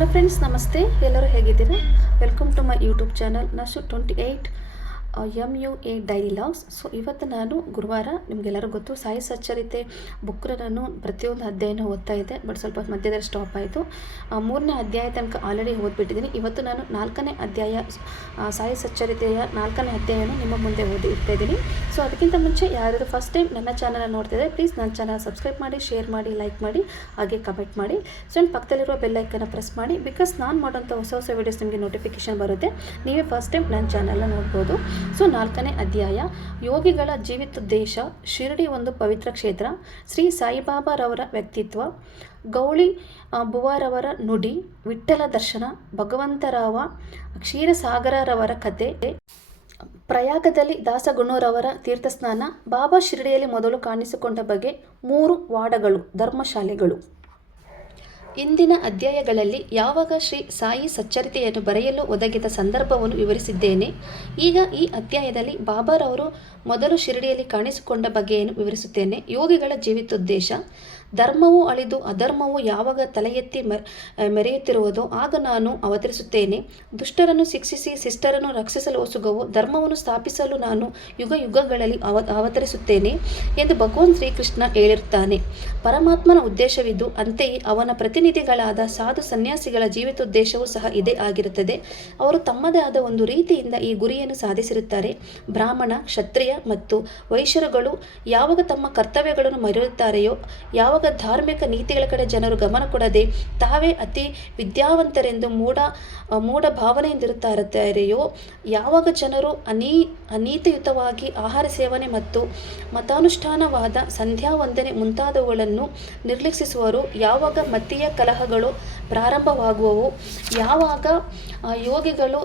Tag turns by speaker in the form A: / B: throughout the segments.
A: Hello friends ನಮಸ್ತೆ. ಎಲ್ಲರೂ ಹೇಗಿದ್ದೀರಾ? Welcome to my YouTube channel Nashu twenty eight M U A diary logs so ಇವತ್ತು ನಾನು ಗುರುವಾರ ನಿಮಗೆಲ್ಲರೂ ಗೊತ್ತು, ಸಾಯಿ ಸಚ್ಚರಿತೆ ಬುಕ್ನ ನಾನು ಪ್ರತಿಯೊಂದು ಅಧ್ಯಾಯನ ಓದ್ತಾ ಇದ್ದೆ, ಬಟ್ ಸ್ವಲ್ಪ ಮಧ್ಯದಲ್ಲಿ ಸ್ಟಾಪ್ ಆಯಿತು. ಮೂರನೇ ಅಧ್ಯಾಯ ತನಕ ಆಲ್ರೆಡಿ ಓದ್ಬಿಟ್ಟಿದ್ದೀನಿ. ಇವತ್ತು ನಾನು ನಾಲ್ಕನೇ ಅಧ್ಯಾಯ ಸಾಯಿ ಸಚ್ಚರಿತೆಯ ನಾಲ್ಕನೇ ಅಧ್ಯಾಯನ ನಿಮ್ಮ ಮುಂದೆ ಓದಿ ಇಡ್ತಾ ಇದ್ದೀನಿ. ಸೊ ಅದಕ್ಕಿಂತ ಮುಂಚೆ ಯಾರಾದರೂ ಫಸ್ಟ್ ಟೈಮ್ ನನ್ನ ಚಾನಲ್ ನೋಡ್ತಿದ್ರೆ ಪ್ಲೀಸ್ ನನ್ನ ಚಾನಲ್ ಸಬ್ಸ್ಕ್ರೈಬ್ ಮಾಡಿ ಶೇರ್ ಮಾಡಿ ಲೈಕ್ ಮಾಡಿ, ಹಾಗೆ ಕಮೆಂಟ್ ಮಾಡಿ. ಸೊ ನನ್ನ ಪಕ್ಕದಲ್ಲಿರುವ ಬೆಲ್ಲೈಕನ್ನು ಪ್ರೆಸ್ ಮಾಡಿ ಬಿಕಾಸ್ ನಾನು ಮಾಡೋಂಥ ಹೊಸ ಹೊಸ ವೀಡಿಯೋಸ್ ನಿಮಗೆ ನೋಟಿಫಿಕೇಶನ್ ಬರುತ್ತೆ. ನೀವೇ ಫಸ್ಟ್ ಟೈಮ್ ನನ್ನ ಚಾನಲ್ನ ನೋಡ್ಬೋದು. ಸೊ ನಾಲ್ಕನೇ ಅಧ್ಯಾಯ, ಯೋಗಿಗಳ ಜೀವಿತೋದ್ದೇಶ, ಶಿರಡಿ ಒಂದು ಪವಿತ್ರ ಕ್ಷೇತ್ರ. ಶ್ರೀ ಸಾಯಿಬಾಬಾರವರ ವ್ಯಕ್ತಿತ್ವ, ಗೌಳಿ ಬುವಾರವರ ನುಡಿ, ವಿಠ್ಠಲ ದರ್ಶನ, ಭಗವಂತರಾವ, ಕ್ಷೀರಸಾಗರರವರ ಕತೆ ಪ್ರಯಾಗದಲ್ಲಿ ದಾಸಗುಣರವರ ತೀರ್ಥಸ್ನಾನ, ಬಾಬಾ ಶಿರಡಿಯಲ್ಲಿ ಮೊದಲು ಕಾಣಿಸಿಕೊಂಡ ಬಗ್ಗೆ ಮೂರು ವಾಡಗಳು, ಧರ್ಮಶಾಲೆಗಳು. ಇಂದಿನ ಅಧ್ಯಾಯಗಳಲ್ಲಿ ಯಾವಾಗ ಶ್ರೀ ಸಾಯಿ ಸಚ್ಚರಿತೆಯನ್ನು ಬರೆಯಲು ಒದಗಿದ ಸಂದರ್ಭವನ್ನು ವಿವರಿಸಿದ್ದೇನೆ. ಈಗ ಈ ಅಧ್ಯಾಯದಲ್ಲಿ ಬಾಬಾರವರು ಮೊದಲು ಶಿರಡಿಯಲ್ಲಿ ಕಾಣಿಸಿಕೊಂಡ ಬಗೆಯನ್ನು ವಿವರಿಸುತ್ತೇನೆ. ಯೋಗಿಗಳ ಜೀವಿತೋದ್ದೇಶ. ಧರ್ಮವು ಅಳಿದು ಅಧರ್ಮವು ಯಾವಾಗ ತಲೆ ಎತ್ತಿ ಮೆರ್ ಮೆರೆಯುತ್ತಿರುವುದೋ ಆಗ ನಾನು ಅವತರಿಸುತ್ತೇನೆ. ದುಷ್ಟರನ್ನು ಶಿಕ್ಷಿಸಿ ಶಿಷ್ಟರನ್ನು ರಕ್ಷಿಸಲು ಒಸುಗವು ಧರ್ಮವನ್ನು ಸ್ಥಾಪಿಸಲು ನಾನು ಯುಗ ಯುಗಗಳಲ್ಲಿ ಅವ, ಅವತರಿಸುತ್ತೇನೆ ಎಂದು ಭಗವಾನ್ ಶ್ರೀಕೃಷ್ಣ ಹೇಳಿರುತ್ತಾನೆ. ಪರಮಾತ್ಮನ ಉದ್ದೇಶವಿದ್ದು ಅಂತೆಯೇ ಅವನ ಪ್ರತಿನಿಧಿಗಳಾದ ಸಾಧು ಸನ್ಯಾಸಿಗಳ ಜೀವಿತೋದ್ದೇಶವೂ ಸಹ ಇದೇ ಆಗಿರುತ್ತದೆ. ಅವರು ತಮ್ಮದೇ ಆದ ಒಂದು ರೀತಿಯಿಂದ ಈ ಗುರಿಯನ್ನು ಸಾಧಿಸಿರುತ್ತಾರೆ. ಬ್ರಾಹ್ಮಣ, ಕ್ಷತ್ರಿಯ ಮತ್ತು ವೈಶ್ಯರುಗಳು ಯಾವಾಗ ತಮ್ಮ ಕರ್ತವ್ಯಗಳನ್ನು ಮರೆಯುತ್ತಾರೆಯೋ ಯಾವಾಗ ಧಾರ್ಮಿಕ ನೀತಿಗಳ ಕಡೆ ಜನರು ಗಮನ ಕೊಡದೆ ತಾವೇ ಅತಿ ವಿದ್ಯಾವಂತರೆಂದು ಮೂಢ ಮೂಢ ಭಾವನೆಯಿಂದಿರುತ್ತಾರೆಯೋ ಯಾವಾಗ ಜನರು ಅನೀ, ಅನೀತಿಯುತವಾಗಿ ಆಹಾರ ಸೇವನೆ ಮತ್ತು ಮತಾನುಷ್ಠಾನವಾದ ಸಂಧ್ಯಾ ವಂದನೆ ಮುಂತಾದವುಗಳನ್ನು ನಿರ್ಲಕ್ಷಿಸುವರು, ಯಾವಾಗ ಮತೀಯ ಕಲಹಗಳು ಪ್ರಾರಂಭವಾಗುವವು, ಯಾವಾಗ ಯೋಗಿಗಳು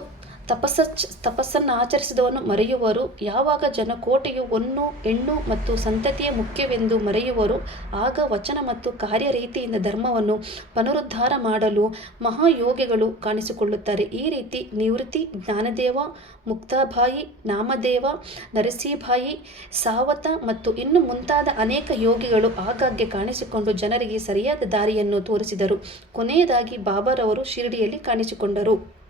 A: ತಪಸ್ಸ ತಪಸ್ಸನ್ನು ಆಚರಿಸಿದವನು ಮರೆಯುವರು. ಯಾವಾಗ ಜನಕೋಟೆಯು ಒನ್ನು, ಹೆಣ್ಣು ಮತ್ತು ಸಂತತಿಯ ಮುಖ್ಯವೆಂದು ಮರೆಯುವರು, ಆಗ ವಚನ ಮತ್ತು ಕಾರ್ಯ ರೀತಿಯಿಂದ ಧರ್ಮವನ್ನು ಪುನರುದ್ಧಾರ ಮಾಡಲು ಮಹಾಯೋಗಿಗಳು ಕಾಣಿಸಿಕೊಳ್ಳುತ್ತಾರೆ. ಈ ರೀತಿ ನಿವೃತ್ತಿ ಜ್ಞಾನದೇವ, ಮುಕ್ತಾಭಾಯಿ, ನಾಮದೇವ ನರಸಿಂಹಾಯಿ ಸಾವತ ಮತ್ತು ಇನ್ನು ಮುಂತಾದ ಅನೇಕ ಯೋಗಿಗಳು ಆಗಾಗ್ಗೆ ಕಾಣಿಸಿಕೊಂಡು ಜನರಿಗೆ ಸರಿಯಾದ ದಾರಿಯನ್ನು ತೋರಿಸಿದರು. ಕೊನೆಯದಾಗಿ ಬಾಬಾರವರು ಶಿರಡಿಯಲ್ಲಿ ಕಾಣಿಸಿಕೊಂಡರು.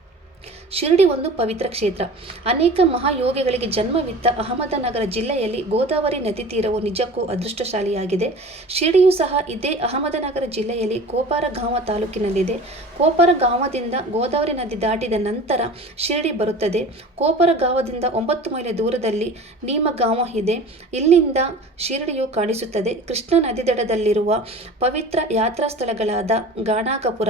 A: ಶಿರಡಿ ಒಂದು ಪವಿತ್ರ ಕ್ಷೇತ್ರ. ಅನೇಕ ಮಹಾಯೋಗಿಗಳಿಗೆ ಜನ್ಮವಿತ್ತ ಅಹಮದನಗರ ಜಿಲ್ಲೆಯಲ್ಲಿ ಗೋದಾವರಿ ನದಿ ತೀರವು ನಿಜಕ್ಕೂ ಅದೃಷ್ಟಶಾಲಿಯಾಗಿದೆ. ಶಿರಡಿಯು ಸಹ ಇದೇ ಅಹಮದನಗರ ಜಿಲ್ಲೆಯಲ್ಲಿ ಕೋಪಾರಗಾಂವ ತಾಲೂಕಿನಲ್ಲಿದೆ. ಕೋಪಾರಗಾಂವದಿಂದ ಗೋದಾವರಿ ನದಿ ದಾಟಿದ ನಂತರ ಶಿರಡಿ ಬರುತ್ತದೆ. ಕೋಪರಗಾಂವದಿಂದ ಒಂಬತ್ತು ಮೈಲಿ ದೂರದಲ್ಲಿ ನೀಮಗಾಂವ ಇದೆ. ಇಲ್ಲಿಂದ ಶಿರಡಿಯು ಕಾಣಿಸುತ್ತದೆ. ಕೃಷ್ಣ ನದಿ ದಡದಲ್ಲಿರುವ ಪವಿತ್ರ ಯಾತ್ರಾ ಸ್ಥಳಗಳಾದ ಗಾಣಾಕಪುರ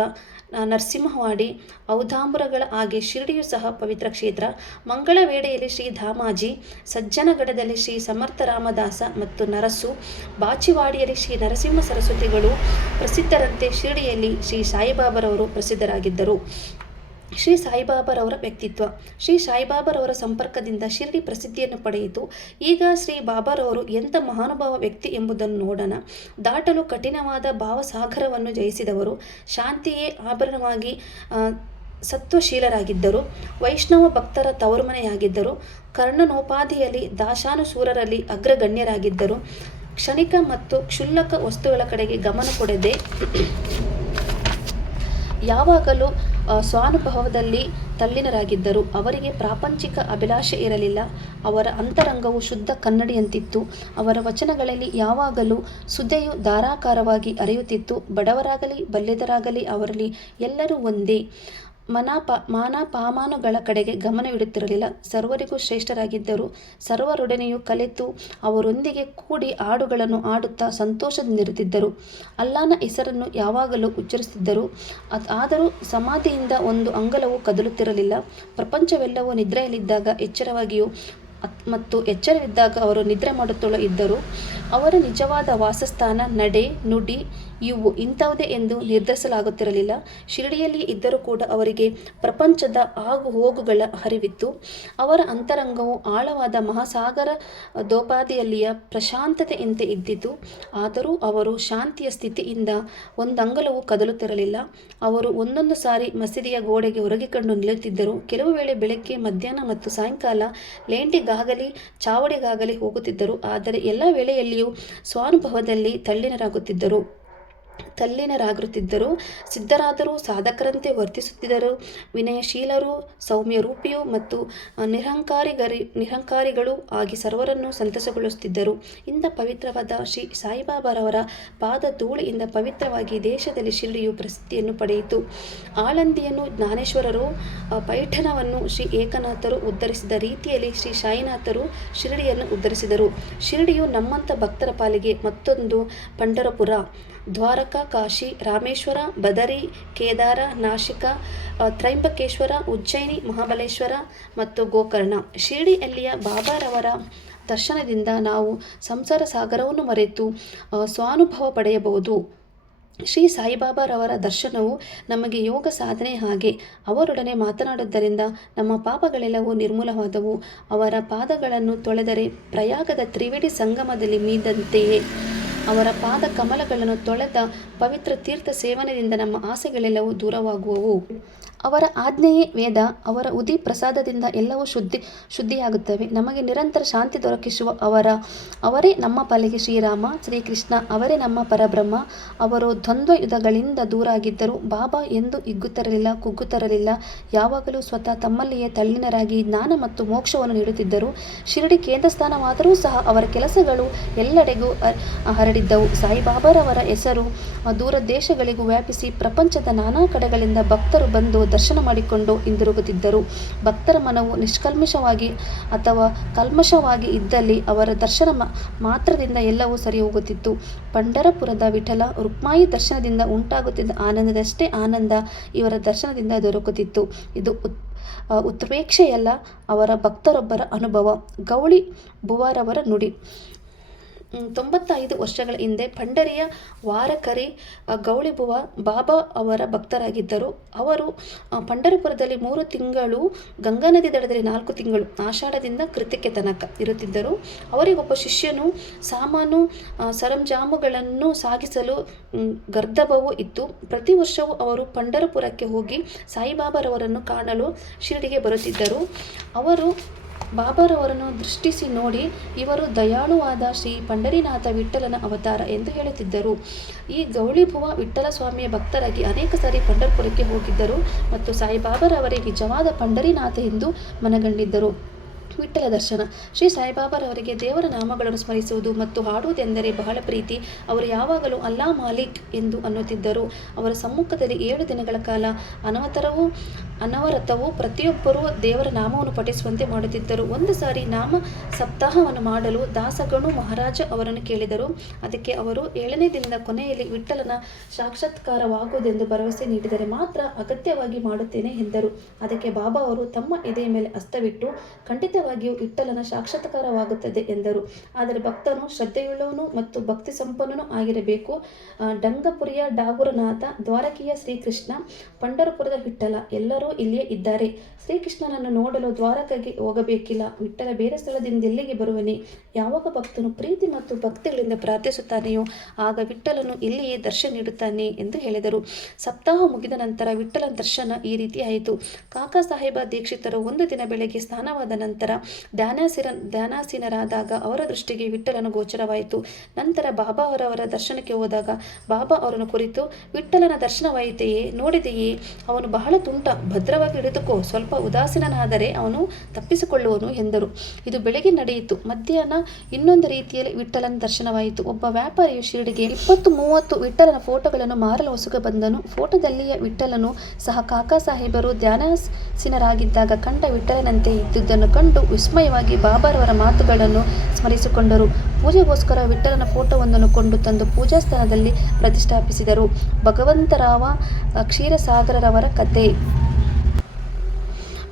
A: ನರಸಿಂಹವಾಡಿ, ಔದಾಂಬರಗಳ ಹಾಗೆ ಶಿರಡಿಯು ಸಹ ಪವಿತ್ರ ಕ್ಷೇತ್ರ. ಮಂಗಳ ವೇಳೆಯಲ್ಲಿ ಶ್ರೀ ಧಾಮಾಜಿ, ಸಜ್ಜನಗಡದಲ್ಲಿ ಶ್ರೀ ಸಮರ್ಥ ರಾಮದಾಸ ಮತ್ತು ನರಸು, ಬಾಚಿವಾಡಿಯಲ್ಲಿ ಶ್ರೀ ನರಸಿಂಹ ಸರಸ್ವತಿಗಳು ಪ್ರಸಿದ್ಧರಂತೆ ಶಿರಡಿಯಲ್ಲಿ ಶ್ರೀ ಸಾಯಿಬಾಬರವರು ಪ್ರಸಿದ್ಧರಾಗಿದ್ದರು. ಶ್ರೀ ಸಾಯಿಬಾಬಾರವರ ವ್ಯಕ್ತಿತ್ವ. ಶ್ರೀ ಸಾಯಿಬಾಬಾರವರ ಸಂಪರ್ಕದಿಂದ ಶಿರಡಿ ಪ್ರಸಿದ್ಧಿಯನ್ನು ಪಡೆಯಿತು. ಈಗ ಶ್ರೀ ಬಾಬಾರವರು ಎಂಥ ಮಹಾನುಭಾವ ವ್ಯಕ್ತಿ ಎಂಬುದನ್ನು ನೋಡೋಣ. ದಾಟಲು ಕಠಿಣವಾದ ಭಾವಸಾಗರವನ್ನು ಜಯಿಸಿದವರು. ಶಾಂತಿಯೇ ಆಭರಣವಾಗಿ ಸತ್ವಶೀಲರಾಗಿದ್ದರು. ವೈಷ್ಣವ ಭಕ್ತರ ತವರುಮನೆಯಾಗಿದ್ದರು. ಕರ್ಣನೋಪಾಧಿಯಲ್ಲಿ ದಾಶಾನುಸೂರರಲ್ಲಿ ಅಗ್ರಗಣ್ಯರಾಗಿದ್ದರು. ಕ್ಷಣಿಕ ಮತ್ತು ಕ್ಷುಲ್ಲಕ ವಸ್ತುಗಳ ಕಡೆಗೆ ಗಮನ ಕೊಡದೆ ಯಾವಾಗಲೂ ಸ್ವಾನುಭವದಲ್ಲಿ ತಲ್ಲಿನರಾಗಿದ್ದರು. ಅವರಿಗೆ ಪ್ರಾಪಂಚಿಕ ಅಭಿಲಾಷೆ ಇರಲಿಲ್ಲ. ಅವರ ಅಂತರಂಗವು ಶುದ್ಧ ಕನ್ನಡಿಯಂತಿತ್ತು. ಅವರ ವಚನಗಳಲ್ಲಿ ಯಾವಾಗಲೂ ಸುದೆಯು ಧಾರಾಕಾರವಾಗಿ ಅರಿಯುತ್ತಿತ್ತು. ಬಡವರಾಗಲಿ, ಬಲ್ಲೆದರಾಗಲಿ, ಅವರಲ್ಲಿ ಎಲ್ಲರೂ ಒಂದೇ. ಮನಾಪ ಮಾನ ಪಾಮಾನುಗಳ ಕಡೆಗೆ ಗಮನವಿಡುತ್ತಿರಲಿಲ್ಲ. ಸರ್ವರಿಗೂ ಶ್ರೇಷ್ಠರಾಗಿದ್ದರು ಸರ್ವರೊಡನೆಯೂ ಕಲೆತು ಅವರೊಂದಿಗೆ ಕೂಡಿ ಹಾಡುಗಳನ್ನು ಆಡುತ್ತಾ ಸಂತೋಷದಿಂದಿರುತ್ತಿದ್ದರು ಅಲ್ಲಾನ ಹೆಸರನ್ನು ಯಾವಾಗಲೂ ಉಚ್ಚರಿಸುತ್ತಿದ್ದರು. ಆದರೂ ಸಮಾಧಿಯಿಂದ ಒಂದು ಅಂಗಲವೂ ಕದಲುತ್ತಿರಲಿಲ್ಲ. ಪ್ರಪಂಚವೆಲ್ಲವೂ ನಿದ್ರೆಯಲ್ಲಿದ್ದಾಗ ಎಚ್ಚರವಾಗಿಯೂ ಮತ್ತು ಎಚ್ಚರವಿದ್ದಾಗ ಅವರು ನಿದ್ರೆ ಮಾಡುತ್ತಲೂ ಇದ್ದರು. ಅವರ ನಿಜವಾದ ವಾಸಸ್ಥಾನ, ನಡೆ, ನುಡಿ ಇವು ಇಂಥವುದೇ ಎಂದು ನಿರ್ಧರಿಸಲಾಗುತ್ತಿರಲಿಲ್ಲ. ಶಿರಡಿಯಲ್ಲಿ ಇದ್ದರೂ ಕೂಡ ಅವರಿಗೆ ಪ್ರಪಂಚದ ಆಗು ಹೋಗುಗಳ ಹರಿವಿತ್ತು ಅವರ ಅಂತರಂಗವು ಆಳವಾದ ಮಹಾಸಾಗರ ದೋಪಾದಿಯಲ್ಲಿಯ ಪ್ರಶಾಂತತೆಯಂತೆ ಇದ್ದಿತು. ಆದರೂ ಅವರು ಶಾಂತಿಯ ಸ್ಥಿತಿಯಿಂದ ಒಂದಂಗಲವೂ ಕದಲುತ್ತಿರಲಿಲ್ಲ. ಅವರು ಒಂದೊಂದು ಸಾರಿ ಮಸೀದಿಯ ಗೋಡೆಗೆ ಹೊರಗಿಕೊಂಡು ನಿಲ್ಲುತ್ತಿದ್ದರು. ಕೆಲವು ವೇಳೆ ಬೆಳಗ್ಗೆ, ಮಧ್ಯಾಹ್ನ ಮತ್ತು ಸಾಯಂಕಾಲ ಲೇಂಟಿಗಾಗಲಿ ಚಾವಡಿಗಾಗಲಿ ಹೋಗುತ್ತಿದ್ದರು. ಆದರೆ ಎಲ್ಲ ವೇಳೆಯಲ್ಲಿಯೂ ಸ್ವಾನುಭವದಲ್ಲಿ ತಲ್ಲೀನರಾಗುತ್ತಿದ್ದರು ಸಿದ್ಧರಾದರೂ ಸಾಧಕರಂತೆ ವರ್ತಿಸುತ್ತಿದ್ದರು. ವಿನಯಶೀಲರು, ಸೌಮ್ಯರೂಪಿಯೂ ಮತ್ತು ನಿರಹಂಕಾರಿಗರಿ, ನಿರಹಂಕಾರಿಗಳು ಆಗಿ ಸರ್ವರನ್ನು ಸಂತಸಗೊಳಿಸುತ್ತಿದ್ದರು. ಇಂಥ ಪವಿತ್ರವಾದ ಶ್ರೀ ಸಾಯಿಬಾಬಾರವರ ಪಾದ ಧೂಳಿಯಿಂದ ಪವಿತ್ರವಾಗಿ ದೇಶದಲ್ಲಿ ಶಿರಡಿಯು ಪ್ರಸಿದ್ಧಿಯನ್ನು ಪಡೆಯಿತು. ಆಳಂದಿಯನ್ನು ಜ್ಞಾನೇಶ್ವರರು ಪೈಠನವನ್ನು ಶ್ರೀ ಏಕನಾಥರು ಉದ್ಧರಿಸಿದ ರೀತಿಯಲ್ಲಿ ಶ್ರೀ ಸಾಯಿನಾಥರು ಶಿರಡಿಯನ್ನು ಉದ್ಧರಿಸಿದರು. ಶಿರಡಿಯು ನಮ್ಮಂಥ ಭಕ್ತರ ಪಾಲಿಗೆ ಮತ್ತೊಂದು ಪಂಡರಪುರ ದ್ವಾರಕಾ ಕಾಶಿ ರಾಮೇಶ್ವರ, ಬದರಿ, ಕೇದಾರ, ನಾಶಿಕ ತ್ರೈಂಬಕೇಶ್ವರ, ಉಜ್ಜಯಿನಿ, ಮಹಾಬಲೇಶ್ವರ ಮತ್ತು ಗೋಕರ್ಣ. ಶಿರಡಿಯಲ್ಲಿಯ ಬಾಬಾರವರ ದರ್ಶನದಿಂದ ನಾವು ಸಂಸಾರ ಸಾಗರವನ್ನು ಮರೆತು ಸ್ವಾನುಭವ ಪಡೆಯಬಹುದು. ಶ್ರೀ ಸಾಯಿಬಾಬಾರವರ ದರ್ಶನವು ನಮಗೆ ಯೋಗ ಸಾಧನೆ ಹಾಗೆ ಅವರೊಡನೆ ಮಾತನಾಡುವುದರಿಂದ ನಮ್ಮ ಪಾಪಗಳೆಲ್ಲವೂ ನಿರ್ಮೂಲವಾದವು. ಅವರ ಪಾದಗಳನ್ನು ತೊಳೆದರೆ ಪ್ರಯಾಗದ ತ್ರಿವೇಣಿ ಸಂಗಮದಲ್ಲಿ ಮೀದಂತೆಯೇ ಅವರ ಪಾದ ಕಮಲಗಳನ್ನು ತೊಳೆದ ಪವಿತ್ರ ತೀರ್ಥ ಸೇವನೆಯಿಂದ ನಮ್ಮ ಆಸೆಗಳೆಲ್ಲವೂ ದೂರವಾಗುವವು. ಅವರ ಆಜ್ಞೆಯೇ ವೇದ, ಅವರ ಉದಿ ಪ್ರಸಾದದಿಂದ ಎಲ್ಲವೂ ಶುದ್ಧಿ, ಶುದ್ಧಿಯಾಗುತ್ತವೆ. ನಮಗೆ ನಿರಂತರ ಶಾಂತಿ ದೊರಕಿಸುವ ಅವರ, ಅವರೇ ನಮ್ಮ ಪಾಲಿಗೆ ಶ್ರೀರಾಮ, ಶ್ರೀಕೃಷ್ಣ, ಅವರೇ ನಮ್ಮ ಪರಬ್ರಹ್ಮ. ಅವರು ದ್ವಂದ್ವ ಯುಧಗಳಿಂದ ದೂರಾಗಿದ್ದರು ಬಾಬಾ ಎಂದು ಇಗ್ಗುತ್ತರಲಿಲ್ಲ, ಕುಗ್ಗುತ್ತರಲಿಲ್ಲ. ಯಾವಾಗಲೂ ಸ್ವತಃ ತಮ್ಮಲ್ಲಿಯೇ ತಳ್ಳಿನರಾಗಿ ಜ್ಞಾನ ಮತ್ತು ಮೋಕ್ಷವನ್ನು ನೀಡುತ್ತಿದ್ದರು. ಶಿರಡಿ ಕೇಂದ್ರ ಸ್ಥಾನವಾದರೂ ಸಹ ಅವರ ಕೆಲಸಗಳು ಎಲ್ಲೆಡೆಗೂ ಹರಡಿದ್ದವು. ಸಾಯಿಬಾಬಾರವರ ಹೆಸರು ದೂರ ದೇಶಗಳಿಗೂ ವ್ಯಾಪಿಸಿ ಪ್ರಪಂಚದ ನಾನಾ ಕಡೆಗಳಿಂದ ಭಕ್ತರು ಬಂದು ದರ್ಶನ ಮಾಡಿಕೊಂಡು ಹಿಂದಿರುಗುತ್ತಿದ್ದರು ಭಕ್ತರ ಮನವು ನಿಷ್ಕಲ್ಮಶವಾಗಿ ಅಥವಾ ಕಲ್ಮಶವಾಗಿ ಇದ್ದಲ್ಲಿ ಅವರ ದರ್ಶನ ಮಾತ್ರದಿಂದ ಎಲ್ಲವೂ ಸರಿ ಹೋಗುತ್ತಿತ್ತು ಪಂಡರಪುರದ ವಿಠಲ ರುಕ್ಮಾಯಿ ದರ್ಶನದಿಂದ ಉಂಟಾಗುತ್ತಿದ್ದ ಆನಂದದಷ್ಟೇ ಆನಂದ ಇವರ ದರ್ಶನದಿಂದ ದೊರಕುತ್ತಿತ್ತು. ಇದು ಉತ್ಪ್ರೇಕ್ಷೆಯಲ್ಲ ಅವರ ಭಕ್ತರೊಬ್ಬರ ಅನುಭವ. ಗೌಳಿ ಬುವಾರವರ ನುಡಿ. ತೊಂಬತ್ತೈದು ವರ್ಷಗಳ ಹಿಂದೆ ಪಂಡರಿಯ ವಾರಕರಿ ಗೌಳಿಬುವ ಬಾಬಾ ಅವರ ಭಕ್ತರಾಗಿದ್ದರು. ಅವರು ಪಂಡರಪುರದಲ್ಲಿ ಮೂರು ತಿಂಗಳು ಗಂಗಾ ನದಿ ದಡದಲ್ಲಿ ನಾಲ್ಕು ತಿಂಗಳು ಆಷಾಢದಿಂದ ಕೃತ್ಯಕ್ಕೆ ತನಕ ಇರುತ್ತಿದ್ದರು. ಅವರಿಗೊಬ್ಬ ಶಿಷ್ಯನು ಸಾಮಾನು ಸರಂಜಾಮುಗಳನ್ನು ಸಾಗಿಸಲು ಮ್, ಇತ್ತು. ಪ್ರತಿ ವರ್ಷವೂ ಅವರು ಪಂಡರಪುರಕ್ಕೆ ಹೋಗಿ ಸಾಯಿಬಾಬಾರವರನ್ನು ಕಾಣಲು ಶಿರಡಿಗೆ ಬರುತ್ತಿದ್ದರು. ಅವರು ಬಾಬಾರವರನ್ನು ದೃಷ್ಟಿಸಿ ನೋಡಿ ಇವರು ದಯಾಳುವಾದ ಶ್ರೀ ಪಂಡರಿನಾಥ ವಿಠಲನ ಅವತಾರ ಎಂದು ಹೇಳುತ್ತಿದ್ದರು. ಈ ಗೌಳಿಭುವ ವಿಠಲ ಸ್ವಾಮಿಯ ಭಕ್ತರಾಗಿ ಅನೇಕ ಸಾರಿ ಪಂಡರ್ಪುರಕ್ಕೆ ಹೋಗಿದ್ದರು ಮತ್ತು ಸಾಯಿಬಾಬಾರವರೇ ನಿಜವಾದ ಪಂಡರಿನಾಥ ಎಂದು ಮನಗಂಡಿದ್ದರು. ವಿಠಲ ದರ್ಶನ. ಶ್ರೀ ಸಾಯಿಬಾಬಾರವರಿಗೆ ದೇವರ ನಾಮಗಳನ್ನು ಸ್ಮರಿಸುವುದು ಮತ್ತು ಹಾಡುವುದೆಂದರೆ ಬಹಳ ಪ್ರೀತಿ. ಅವರು ಯಾವಾಗಲೂ ಅಲ್ಲಾ ಮಾಲಿಕ್ ಎಂದು ಅನ್ನುತ್ತಿದ್ದರು. ಅವರ ಸಮ್ಮುಖದಲ್ಲಿ ಏಳು ದಿನಗಳ ಕಾಲ ಅನವತರವೂ, ಅನವರತವೂ ಪ್ರತಿಯೊಬ್ಬರೂ ದೇವರ ನಾಮವನ್ನು ಪಠಿಸುವಂತೆ ಮಾಡುತ್ತಿದ್ದರು. ಒಂದು ಸಾರಿ ನಾಮ ಸಪ್ತಾಹವನ್ನು ಮಾಡಲು ದಾಸಗಣು ಮಹಾರಾಜ ಅವರನ್ನು ಕೇಳಿದರು. ಅದಕ್ಕೆ ಅವರು ಏಳನೇ ದಿನದ ಕೊನೆಯಲ್ಲಿ ವಿಠ್ಠಲನ ಸಾಕ್ಷಾತ್ಕಾರವಾಗುವುದೆಂದು ಭರವಸೆ ನೀಡಿದರೆ ಮಾತ್ರ ಅಗತ್ಯವಾಗಿ ಮಾಡುತ್ತೇನೆ ಎಂದರು. ಅದಕ್ಕೆ ಬಾಬಾ ಅವರು ತಮ್ಮ ಎದೆಯ ಮೇಲೆ ಹಸ್ತವಿಟ್ಟು ಖಂಡಿತವಾಗಿಯೂ ವಿಠಲನ ಸಾಕ್ಷಾತ್ಕಾರವಾಗುತ್ತದೆ ಎಂದರು. ಆದರೆ ಭಕ್ತನು ಶ್ರದ್ಧೆಯುಳ್ಳವನು ಮತ್ತು ಭಕ್ತಿ ಸಂಪನ್ನನು ಆಗಿರಬೇಕು ಡಂಗಪುರಿಯ ಡಾಗುರನಾಥ, ದ್ವಾರಕೆಯ ಶ್ರೀಕೃಷ್ಣ, ಪಂಡರಪುರದ ವಿಠಲ ಎಲ್ಲರೂ ಇಲ್ಲಿಯೇ ಇದ್ದಾರೆ. ಶ್ರೀಕೃಷ್ಣನನ್ನು ನೋಡಲು ದ್ವಾರಕೆಗೆ ಹೋಗಬೇಕಿಲ್ಲ. ವಿಠಲ ಬೇರೆ ಸ್ಥಳದಿಂದ ಇಲ್ಲಿಗೆ ಬರುವನೆ. ಯಾವಾಗ ಭಕ್ತನು ಪ್ರೀತಿ ಮತ್ತು ಭಕ್ತಿಗಳಿಂದ ಪ್ರಾರ್ಥಿಸುತ್ತಾನೆಯೋ, ಆಗ ವಿಠಲನು ಇಲ್ಲಿಯೇ ದರ್ಶನ ನೀಡುತ್ತಾನೆ ಎಂದು ಹೇಳಿದರು. ಸಪ್ತಾಹ ಮುಗಿದ ನಂತರ ವಿಠಲನ ದರ್ಶನ ಈ ರೀತಿ ಆಯಿತು. ಕಾಕಾ ಸಾಹೇಬ ದೀಕ್ಷಿತರು ಒಂದು ದಿನ ಬೆಳಗ್ಗೆ ಸ್ನಾನವಾದ ನಂತರ ಧ್ಯಾನಾಸಿರ ಧ್ಯಾನಾಸೀನರಾದಾಗ ಅವರ ದೃಷ್ಟಿಗೆ ವಿಠಲನ ಗೋಚರವಾಯಿತು. ನಂತರ ಬಾಬಾ ಅವರವರ ದರ್ಶನಕ್ಕೆ ಹೋದಾಗ ಬಾಬಾ ಅವರನ್ನು ಕುರಿತು ವಿಠಲನ ದರ್ಶನವಾಯಿತೆಯೇ, ನೋಡಿದೆಯೇ? ಅವನು ಬಹಳ ತುಂಟ, ಭದ್ರವಾಗಿ ಹಿಡಿದುಕೋ, ಸ್ವಲ್ಪ ಉದಾಸೀನನಾದರೆ ಅವನು ತಪ್ಪಿಸಿಕೊಳ್ಳುವನು ಎಂದರು. ಇದು ಬೆಳಗ್ಗೆ ನಡೆಯಿತು. ಮಧ್ಯಾಹ್ನ ಇನ್ನೊಂದು ರೀತಿಯಲ್ಲಿ ವಿಠಲನ ದರ್ಶನವಾಯಿತು. ಒಬ್ಬ ವ್ಯಾಪಾರಿಯು ಶಿರಡಿಗೆ ಇಪ್ಪತ್ತು ಮೂವತ್ತು ವಿಠಲನ ಫೋಟೋಗಳನ್ನು ಮಾರಲು ಹೊಸಗೆ ಬಂದನು. ಫೋಟೋದಲ್ಲಿಯ ವಿಠಲನು ಸಹ ಕಾಕಾ ಸಾಹೇಬರು ಧ್ಯಾನಾಸೀನರಾಗಿದ್ದಾಗ ಕಂಡ ವಿಠಲನಂತೆ ಇದ್ದುದನ್ನು ಕಂಡು ವಿಸ್ಮಯವಾಗಿ ಬಾಬಾರವರ ಮಾತುಗಳನ್ನು ಸ್ಮರಿಸಿಕೊಂಡರು. ಪೂಜೆಗೋಸ್ಕರ ವಿಠಲನ ಫೋಟೋವೊಂದನ್ನು ಕೊಂಡು ತಂದು ಪೂಜಾ ಸ್ಥಾನದಲ್ಲಿ ಪ್ರತಿಷ್ಠಾಪಿಸಿದರು. ಭಗವಂತರಾವ ಕ್ಷೀರಸಾಗರರವರ ಕತೆ.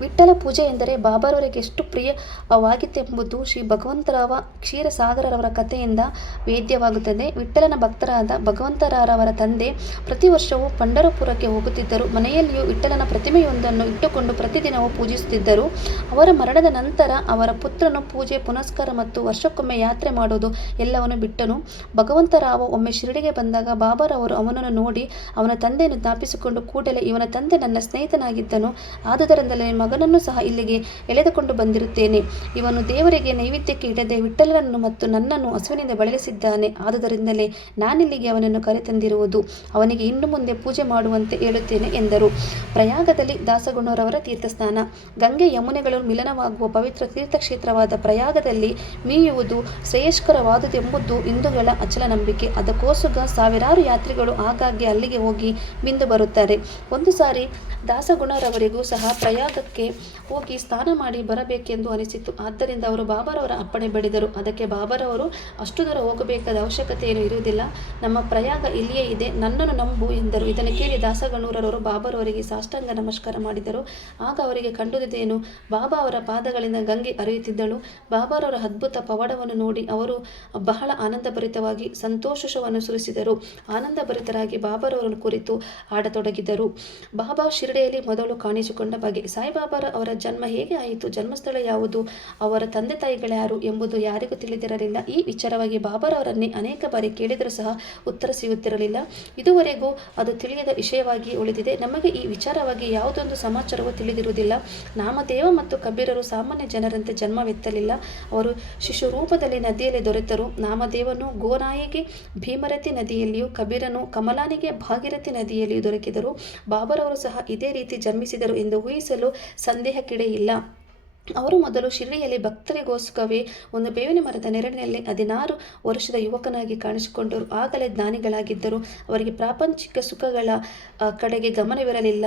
A: ವಿಠಲ ಪೂಜೆ ಎಂದರೆ ಬಾಬಾರವರಿಗೆ ಎಷ್ಟು ಪ್ರಿಯವಾಗಿತ್ತೆಂಬುದು ಶ್ರೀ ಭಗವಂತರಾವ ಕ್ಷೀರಸಾಗರರವರ ಕಥೆಯಿಂದ ವೇದ್ಯವಾಗುತ್ತದೆ. ವಿಠಲನ ಭಕ್ತರಾದ ಭಗವಂತರಾರವರ ತಂದೆ ಪ್ರತಿ ವರ್ಷವೂ ಪಂಡರಪುರಕ್ಕೆ ಹೋಗುತ್ತಿದ್ದರು. ಮನೆಯಲ್ಲಿಯೂ ವಿಠಲನ ಪ್ರತಿಮೆಯೊಂದನ್ನು ಇಟ್ಟುಕೊಂಡು ಪ್ರತಿದಿನವೂ ಪೂಜಿಸುತ್ತಿದ್ದರು. ಅವರ ಮರಣದ ನಂತರ ಅವರ ಪುತ್ರನು ಪೂಜೆ, ಪುನಸ್ಕಾರ ಮತ್ತು ವರ್ಷಕ್ಕೊಮ್ಮೆ ಯಾತ್ರೆ ಮಾಡುವುದು ಎಲ್ಲವನ್ನು ಬಿಟ್ಟನು. ಭಗವಂತರಾವ ಒಮ್ಮೆ ಶಿರಡಿಗೆ ಬಂದಾಗ ಬಾಬಾರವರು ಅವನನ್ನು ನೋಡಿ ಅವನ ತಂದೆಯನ್ನು ಜ್ಞಾಪಿಸಿಕೊಂಡು ಕೂಡಲೇ ಇವನ ತಂದೆ ನನ್ನ ಸ್ನೇಹಿತನಾಗಿದ್ದನು. ಆದುದರಿಂದಲೇ ಮಗ ಮಗನನ್ನು ಸಹ ಇಲ್ಲಿಗೆ ಎಳೆದುಕೊಂಡು ಬಂದಿರುತ್ತೇನೆ. ಇವನು ದೇವರಿಗೆ ನೈವೇದ್ಯಕ್ಕೆ ಇಡದೆ ವಿಠಲನನ್ನು ಮತ್ತು ನನ್ನನ್ನು ಹಸುವಿನಿಂದ ಬಳಲಿಸಿದ್ದಾನೆ. ಆದುದರಿಂದಲೇ ನಾನಿಲ್ಲಿಗೆ ಅವನನ್ನು ಕರೆತಂದಿರುವುದು. ಅವನಿಗೆ ಇನ್ನು ಮುಂದೆ ಪೂಜೆ ಮಾಡುವಂತೆ ಹೇಳುತ್ತೇನೆ ಎಂದರು. ಪ್ರಯಾಗದಲ್ಲಿ ದಾಸಗುಣರವರ ತೀರ್ಥಸ್ನಾನ ಗಂಗೆ ಯಮುನೆಗಳು ಮಿಲನವಾಗುವ ಪವಿತ್ರ ತೀರ್ಥಕ್ಷೇತ್ರವಾದ ಪ್ರಯಾಗದಲ್ಲಿ ಮೀಯುವುದು ಶ್ರೇಯಸ್ಕರವಾದುದೆಂಬುದು ಹಿಂದೂಗಳ ಅಚಲ ನಂಬಿಕೆ ಅದಕ್ಕೋಸ್ಕರ ಸಾವಿರಾರು ಯಾತ್ರಿಗಳು ಆಗಾಗ್ಗೆ ಅಲ್ಲಿಗೆ ಹೋಗಿ ಮಿಂದು ಬರುತ್ತಾರೆ. ಒಂದು ಸಾರಿ ದಾಸಗುಣರವರಿಗೂ ಸಹ ಪ್ರಯಾಗಕ್ಕೆ ಹೋಗಿ ಸ್ನಾನ ಮಾಡಿ ಬರಬೇಕೆಂದು ಅನಿಸಿತು ಆದ್ದರಿಂದ ಅವರು ಬಾಬಾರವರ ಅಪ್ಪಣೆ ಬೇಡಿದರು. ಅದಕ್ಕೆ ಬಾಬಾರವರು ಅಷ್ಟು ದೂರ ಹೋಗಬೇಕಾದ ಅವಶ್ಯಕತೆ ಏನು ಇರುವುದಿಲ್ಲ. ನಮ್ಮ ಪ್ರಯಾಗ ಇಲ್ಲಿಯೇ ಇದೆ. ನನ್ನನ್ನು ನಂಬು ಎಂದರು. ಇದನ್ನು ಕೇಳಿ ದಾಸಗಣೂರರವರು ಬಾಬಾರವರಿಗೆ ಸಾಷ್ಟಾಂಗ ನಮಸ್ಕಾರ ಮಾಡಿದರು. ಆಗ ಅವರಿಗೆ ಕಂಡುದಿದ್ದೇನು ಬಾಬಾ ಅವರ ಪಾದಗಳಿಂದ ಗಂಗೆ ಅರಿಯುತ್ತಿದ್ದಳು. ಬಾಬಾರವರ ಅದ್ಭುತ ಪವಾಡವನ್ನು ನೋಡಿ ಅವರು ಬಹಳ ಆನಂದಭರಿತವಾಗಿ ಸಂತೋಷವನ್ನು ಸುರಿಸಿದರು. ಆನಂದಭರಿತರಾಗಿ ಬಾಬಾರವರನ್ನು ಕುರಿತು ಆಡತೊಡಗಿದರು ಬಾಬಾ ಶಿರಡೆಯಲ್ಲಿ ಮೊದಲು ಕಾಣಿಸಿಕೊಂಡ ಬಗೆ. ಸಾಯಿಬಾಬಾರ ಅವರ ಜನ್ಮ ಹೇಗೆ ಆಯಿತು? ಜನ್ಮಸ್ಥಳ ಯಾವುದು? ಅವರ ತಂದೆ ತಾಯಿಗಳ್ಯಾರು ಎಂಬುದು ಯಾರಿಗೂ ತಿಳಿದಿರಲಿಲ್ಲ. ಈ ವಿಚಾರವಾಗಿ ಬಾಬರ್ ಬಾಬಾರವರನ್ನೇ ಅನೇಕ ಬಾರಿ ಕೇಳಿದರೂ ಸಹ ಉತ್ತರ ಸಿಗುತ್ತಿರಲಿಲ್ಲ. ಇದುವರೆಗೂ ಅದು ತಿಳಿಯದ ವಿಷಯವಾಗಿ ಉಳಿದಿದೆ. ನಮಗೆ ಈ ವಿಚಾರವಾಗಿ ಯಾವುದೊಂದು ಸಮಾಚಾರವೂ ತಿಳಿದಿರುವುದಿಲ್ಲ. ನಾಮದೇವ ಮತ್ತು ಕಬೀರರು ಸಾಮಾನ್ಯ ಜನರಂತೆ ಜನ್ಮವೆತ್ತಲಿಲ್ಲ. ಅವರು ಶಿಶು ರೂಪದಲ್ಲಿ ನದಿಯಲ್ಲಿ ದೊರೆತರು. ನಾಮದೇವನು ಗೋನಾಯಿಗೆ, ಭೀಮರತಿ ನದಿಯಲ್ಲಿಯೂ, ಕಬೀರನು ಕಮಲಾನಿಗೆ, ಭಾಗಿರಥಿ ನದಿಯಲ್ಲಿಯೂ ದೊರಕಿದರು. ಬಾಬರವರು ಸಹ ಇದೇ ರೀತಿ ಜನ್ಮಿಸಿದರು ಎಂದು ಊಹಿಸಲು ಸಂದೇಹಕ್ಕಿಡೆಯಿಲ್ಲ ಅವರು ಮೊದಲು ಶಿರಡಿಯಲ್ಲಿ ಭಕ್ತರಿಗೋಸ್ಕರವೇ ಒಂದು ಬೇವಿನ ಮರದ ನೆರಳಿನಲ್ಲಿ ಹದಿನಾರು ವರ್ಷದ ಯುವಕನಾಗಿ ಕಾಣಿಸಿಕೊಂಡರು. ಆಗಲೇ ಜ್ಞಾನಿಗಳಾಗಿದ್ದರು. ಅವರಿಗೆ ಪ್ರಾಪಂಚಿಕ ಸುಖಗಳ ಕಡೆಗೆ ಗಮನವಿರಲಿಲ್ಲ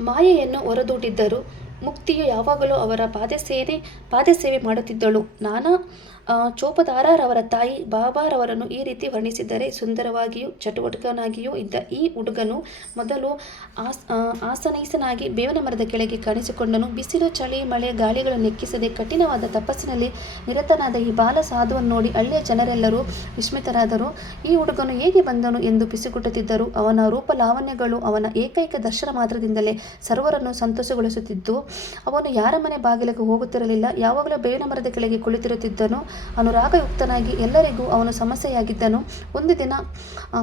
A: ಮಾಯೆಯನ್ನು ಹೊರದೂಡಿದ್ದರು. ಮುಕ್ತಿಯು ಯಾವಾಗಲೂ ಅವರ ಪಾದಸೇನೆ, ಪಾದಸೇವೆ ಮಾಡುತ್ತಿದ್ದಳು. ನಾನಾ ಚೋಪದಾರರವರ ತಾಯಿ ಬಾಬಾರವರನ್ನು ಈ ರೀತಿ ವರ್ಣಿಸಿದ್ದರೆ ಸುಂದರವಾಗಿಯೂ ಚಟುವಟಿಕನಾಗಿಯೂ ಇದ್ದ ಈ ಹುಡುಗನು ಮೊದಲು ಆಸ್ ಆಸನೈಸನಾಗಿ ಬೇವಿನ ಮರದ ಕೆಳಗೆ ಕಾಣಿಸಿಕೊಂಡನು. ಬಿಸಿಲು, ಚಳಿ, ಮಳೆ, ಗಾಳಿಗಳನ್ನು ನೆಕ್ಕಿಸದೆ ಕಠಿಣವಾದ ತಪಸ್ಸಿನಲ್ಲಿ ನಿರತನಾದ ಈ ಬಾಲ ಸಾಧುವನ್ನು ನೋಡಿ ಹಳ್ಳಿಯ ಜನರೆಲ್ಲರೂ ವಿಸ್ಮಿತರಾದರು. ಈ ಹುಡುಗನು ಹೇಗೆ ಬಂದನು ಎಂದು ಬಿಸಿಗುಟ್ಟುತ್ತಿದ್ದರು ಅವನ ರೂಪ ಲಾವಣ್ಯಗಳು ಅವನ ಏಕೈಕ ದರ್ಶನ ಮಾತ್ರದಿಂದಲೇ ಸರ್ವರನ್ನು ಸಂತೋಷಗೊಳಿಸುತ್ತಿದ್ದು, ಅವನು ಯಾರ ಮನೆ ಬಾಗಿಲಿಗೆ ಹೋಗುತ್ತಿರಲಿಲ್ಲ. ಯಾವಾಗಲೂ ಬೇವಿನ ಮರದ ಕೆಳಗೆ ಕುಳಿತಿರುತ್ತಿದ್ದನು. ಅನುರಾಗಯುಕ್ತನಾಗಿ ಎಲ್ಲರಿಗೂ ಅವನು ಸಮಸ್ಯೆಯಾಗಿದ್ದನು. ಒಂದು ದಿನ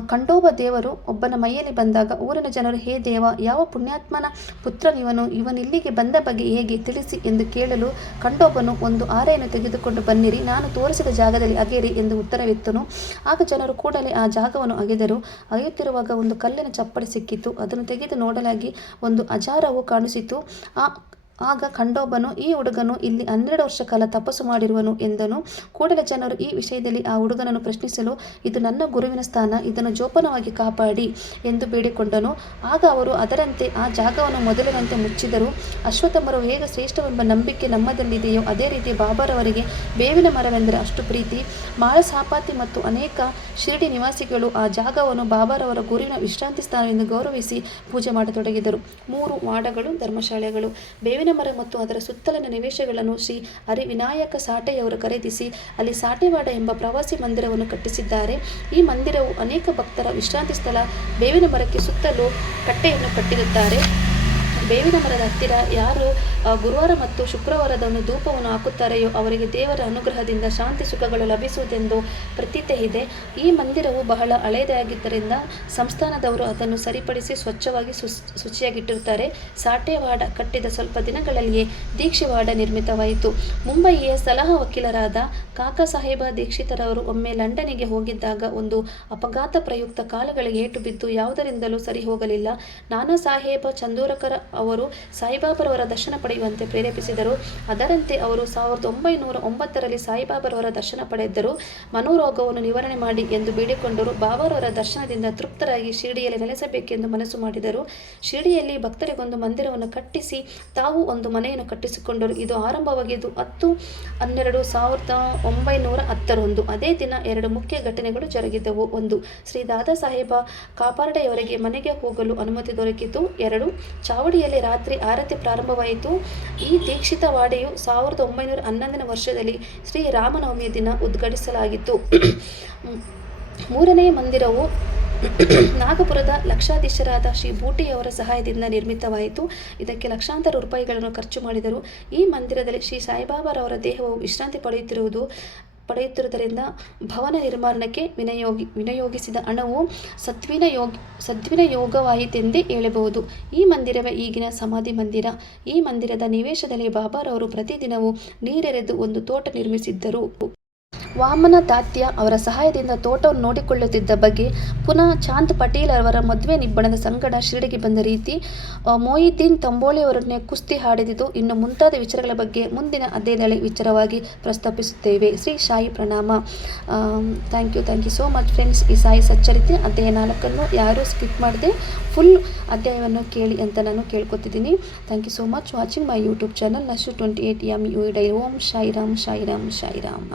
A: ಕಂಡೋಬ ದೇವರು ಒಬ್ಬನ ಮೈಯಲ್ಲಿ ಬಂದಾಗ ಊರಿನ ಜನರು, ಹೇ ದೇವ, ಯಾವ ಪುಣ್ಯಾತ್ಮನ ಪುತ್ರನಿವನು ಇವನಿಲ್ಲಿಗೆ ಬಂದ ಬಗ್ಗೆ ಹೇಗೆ ತಿಳಿಸಿ? ಎಂದು ಕೇಳಲು ಖಂಡೋಬನು ಒಂದು ಆರೆಯನ್ನು ತೆಗೆದುಕೊಂಡು, ಬನ್ನಿರಿ, ನಾನು ತೋರಿಸಿದ ಜಾಗದಲ್ಲಿ ಅಗೆಯಿರಿ ಎಂದು ಉತ್ತರವಿತ್ತನು. ಆಗ ಜನರು ಕೂಡಲೇ ಆ ಜಾಗವನ್ನು ಅಗೆದರು. ಅಗೆಯುತ್ತಿರುವಾಗ ಒಂದು ಕಲ್ಲಿನ ಚಪ್ಪಡಿ ಸಿಕ್ಕಿತು. ಅದನ್ನು ತೆಗೆದು ನೋಡಲಾಗಿ ಒಂದು ಅಜಾರವು ಕಾಣಿಸಿತು. ಆ ಆಗ ಕಂಡೊಬ್ಬನು ಈ ಹುಡುಗನು ಇಲ್ಲಿ ಹನ್ನೆರಡು ವರ್ಷ ಕಾಲ ತಪಸ್ಸು ಮಾಡಿರುವನು ಎಂದನು. ಕೂಡಲೇ ಜನರು ಈ ವಿಷಯದಲ್ಲಿ ಆ ಹುಡುಗನನ್ನು ಪ್ರಶ್ನಿಸಲು, ಇದು ನನ್ನ ಗುರುವಿನ ಸ್ಥಾನ, ಇದನ್ನು ಜೋಪಾನವಾಗಿ ಕಾಪಾಡಿ ಎಂದು ಬೇಡಿಕೊಂಡನು. ಆಗ ಅವರು ಅದರಂತೆ ಆ ಜಾಗವನ್ನು ಮೊದಲಿನಂತೆ ಮುಚ್ಚಿದರು. ಅಶ್ವತ್ಥಮರು ಹೇಗೆ ಶ್ರೇಷ್ಠವೆಂಬ ನಂಬಿಕೆ ನಮ್ಮದಲ್ಲಿದೆಯೋ ಅದೇ ರೀತಿ ಬಾಬಾರವರಿಗೆ ಬೇವಿನ ಮರವೆಂದರೆ ಅಷ್ಟು ಪ್ರೀತಿ. ಮಾಳಸಾಪಾತಿ ಮತ್ತು ಅನೇಕ ಶಿರಡಿ ನಿವಾಸಿಗಳು ಆ ಜಾಗವನ್ನು ಬಾಬಾರವರ ಗುರುವಿನ ವಿಶ್ರಾಂತಿ ಸ್ಥಾನವೆಂದು ಗೌರವಿಸಿ ಪೂಜೆ ಮಾಡತೊಡಗಿದರು. ಮೂರು ವಾಡಗಳು, ಧರ್ಮಶಾಲೆಗಳು, ಬೇವಿನ ಮರ ಮತ್ತು ಅದರ ಸುತ್ತಲಿನ ನಿವೇಶಗಳನ್ನು ಶ್ರೀ ಹರಿವಿನಾಯಕ ಸಾಟೆಯವರು ಖರೀದಿಸಿ, ಅಲ್ಲಿ ಸಾಟೆವಾಡ ಎಂಬ ಪ್ರವಾಸಿ ಮಂದಿರವನ್ನು ಕಟ್ಟಿಸಿದ್ದಾರೆ. ಈ ಮಂದಿರವು ಅನೇಕ ಭಕ್ತರ ವಿಶ್ರಾಂತಿ ಸ್ಥಳ, ಬೇವಿನ ಮರಕ್ಕೆ ಸುತ್ತಲೂ ಕಟ್ಟೆಯನ್ನು ಕಟ್ಟಿರುತ್ತಾರೆ. ಬೇವಿನ ಮರದ ಹತ್ತಿರ ಯಾರು ಗುರುವಾರ ಮತ್ತು ಶುಕ್ರವಾರದಂದು ಧೂಪವನ್ನು ಹಾಕುತ್ತಾರೆಯೋ ಅವರಿಗೆ ದೇವರ ಅನುಗ್ರಹದಿಂದ ಶಾಂತಿ ಸುಖಗಳು ಲಭಿಸುವುದೆಂದು ಪ್ರತೀತೆ ಇದೆ. ಈ ಮಂದಿರವು ಬಹಳ ಹಳೆಯದಾಗಿದ್ದರಿಂದ ಸಂಸ್ಥಾನದವರು ಅದನ್ನು ಸರಿಪಡಿಸಿ ಸ್ವಚ್ಛವಾಗಿ ಶುಚಿಯಾಗಿಟ್ಟಿರುತ್ತಾರೆ. ಸಾಟೆವಾಡ ಕಟ್ಟಿದ ಸ್ವಲ್ಪ ದಿನಗಳಲ್ಲಿಯೇ ದೀಕ್ಷೆವಾಡ ನಿರ್ಮಿತವಾಯಿತು. ಮುಂಬಯಿಯ ಸಲಹಾ ವಕೀಲರಾದ ಕಾಕಾ ಸಾಹೇಬ ದೀಕ್ಷಿತರವರು ಒಮ್ಮೆ ಲಂಡನಿಗೆ ಹೋಗಿದ್ದಾಗ ಒಂದು ಅಪಘಾತ ಪ್ರಯುಕ್ತ ಕಾಲಗಳಿಗೆ ಏಟು ಬಿದ್ದು ಯಾವುದರಿಂದಲೂ ಸರಿ ಹೋಗಲಿಲ್ಲ ನಾನಾ ಸಾಹೇಬ ಚಂದೂರಕರ ಅವರು ಸಾಯಿಬಾಬರವರ ದರ್ಶನ ಪಡೆಯುವಂತೆ ಪ್ರೇರೇಪಿಸಿದರು. ಅದರಂತೆ ಅವರು ಸಾವಿರದ ಒಂಬೈನೂರ ಒಂಬತ್ತರಲ್ಲಿ ಸಾಯಿಬಾಬರವರ ದರ್ಶನ ಪಡೆದರು. ಮನೋರೋಗವನ್ನು ನಿವಾರಣೆ ಮಾಡಿ ಎಂದು ಬೇಡಿಕೊಂಡರು. ಬಾಬಾರವರ ದರ್ಶನದಿಂದ ತೃಪ್ತರಾಗಿ ಶಿರಡಿಯಲ್ಲಿ ನೆಲೆಸಬೇಕೆಂದು ಮನಸ್ಸು ಮಾಡಿದರು. ಶಿರಡಿಯಲ್ಲಿ ಭಕ್ತರಿಗೊಂದು ಮಂದಿರವನ್ನು ಕಟ್ಟಿಸಿ ತಾವು ಒಂದು ಮನೆಯನ್ನು ಕಟ್ಟಿಸಿಕೊಂಡರು. ಇದು ಆರಂಭವಾಗಿದ್ದು ಹತ್ತು ಹನ್ನೆರಡು ಸಾವಿರದ ಒಂಬೈನೂರ ಹತ್ತರಂದು. ಅದೇ ದಿನ ಎರಡು ಮುಖ್ಯ ಘಟನೆಗಳು ಜರುಗಿದವು. ಒಂದು, ಶ್ರೀ ದಾದಾ ಸಾಹೇಬ ಕಾಪಾರ್ಡೆಯವರಿಗೆ ಮನೆಗೆ ಹೋಗಲು ಅನುಮತಿ ದೊರಕಿತು. ಎರಡು ಚಾವಡಿಯಲ್ಲಿ ರಾತ್ರಿ ಆರತಿ ಪ್ರಾರಂಭವಾಯಿತು. ಈ ದೀಕ್ಷಿತ ವಾಡೆಯು ಸಾವಿರದ ಒಂಬೈನೂರ ಹನ್ನೊಂದನೇ ವರ್ಷದಲ್ಲಿ ಶ್ರೀ ರಾಮನವಮಿಯ ದಿನ ಉದ್ಘಾಟಿಸಲಾಗಿತ್ತು. ಮೂರನೆಯ ಮಂದಿರವು ನಾಗಪುರದ ಲಕ್ಷಾಧೀಶರಾದ ಶ್ರೀ ಬೂಟಿಯವರ ಸಹಾಯದಿಂದ ನಿರ್ಮಿತವಾಯಿತು. ಇದಕ್ಕೆ ಲಕ್ಷಾಂತರ ರೂಪಾಯಿಗಳನ್ನು ಖರ್ಚು ಮಾಡಿದರು. ಈ ಮಂದಿರದಲ್ಲಿ ಶ್ರೀ ಸಾಯಿಬಾಬಾರವರ ದೇಹವು ವಿಶ್ರಾಂತಿ ಪಡೆಯುತ್ತಿರುವುದು ಪಡೆಯುತ್ತಿರುವುದರಿಂದ ಭವನ ನಿರ್ಮಾಣಕ್ಕೆ ವಿನಿಯೋಗಿ, ವಿನಿಯೋಗಿಸಿದ ಹಣವು ಸದ್ವಿನಿಯೋಗ ಸದ್ವಿನಿಯೋಗವಾಯಿತೆಂದೇ ಹೇಳಬಹುದು. ಈ ಮಂದಿರವೇ ಈಗಿನ ಸಮಾಧಿ ಮಂದಿರ. ಈ ಮಂದಿರದ ನಿವೇಶದಲ್ಲಿ ಬಾಬಾರವರು ಪ್ರತಿದಿನವೂ ನೀರೆರೆದು ಒಂದು ತೋಟ ನಿರ್ಮಿಸಿದ್ದರು. ವಾಮನ ತಾತ್ಯ ಅವರ ಸಹಾಯದಿಂದ ತೋಟವನ್ನು ನೋಡಿಕೊಳ್ಳುತ್ತಿದ್ದ ಬಗ್ಗೆ ಪುನಃ ಚಾಂದ್ ಪಟೇಲ್ ಅವರ ಮದುವೆ ನಿಬ್ಬಣದ ಸಂಗಡ ಶಿರಡಿಗೆ ಬಂದ ರೀತಿ ಮೊಯಿದ್ದೀನ್ ತಂಬೋಳಿಯವರನ್ನೇ ಕುಸ್ತಿ ಹಾಡಿದಿದ್ದು ಇನ್ನು ಮುಂತಾದ ವಿಚಾರಗಳ ಬಗ್ಗೆ ಮುಂದಿನ ಅಧ್ಯಾಯದಲ್ಲಿ ವಿಚಾರವಾಗಿ ಪ್ರಸ್ತಾಪಿಸುತ್ತೇವೆ. ಶ್ರೀ ಶಾಯಿ ಪ್ರಣಾಮ. Thank you thank you so much friends ಈ ಸಾಯಿ ಸಚ್ಚರಿತೆ ಅಧ್ಯಾಯ ನಾಲ್ಕನ್ನು ಯಾರೂ ಸ್ಕಿಪ್ ಮಾಡದೆ ಫುಲ್ ಅಧ್ಯಾಯವನ್ನು ಕೇಳಿ ಅಂತ ನಾನು ಕೇಳ್ಕೊತಿದ್ದೀನಿ. Thank you so much watching my YouTube channel Nashu twenty eight M U dye Om Sairam Sairam ಶಾಯಿರಾಮ್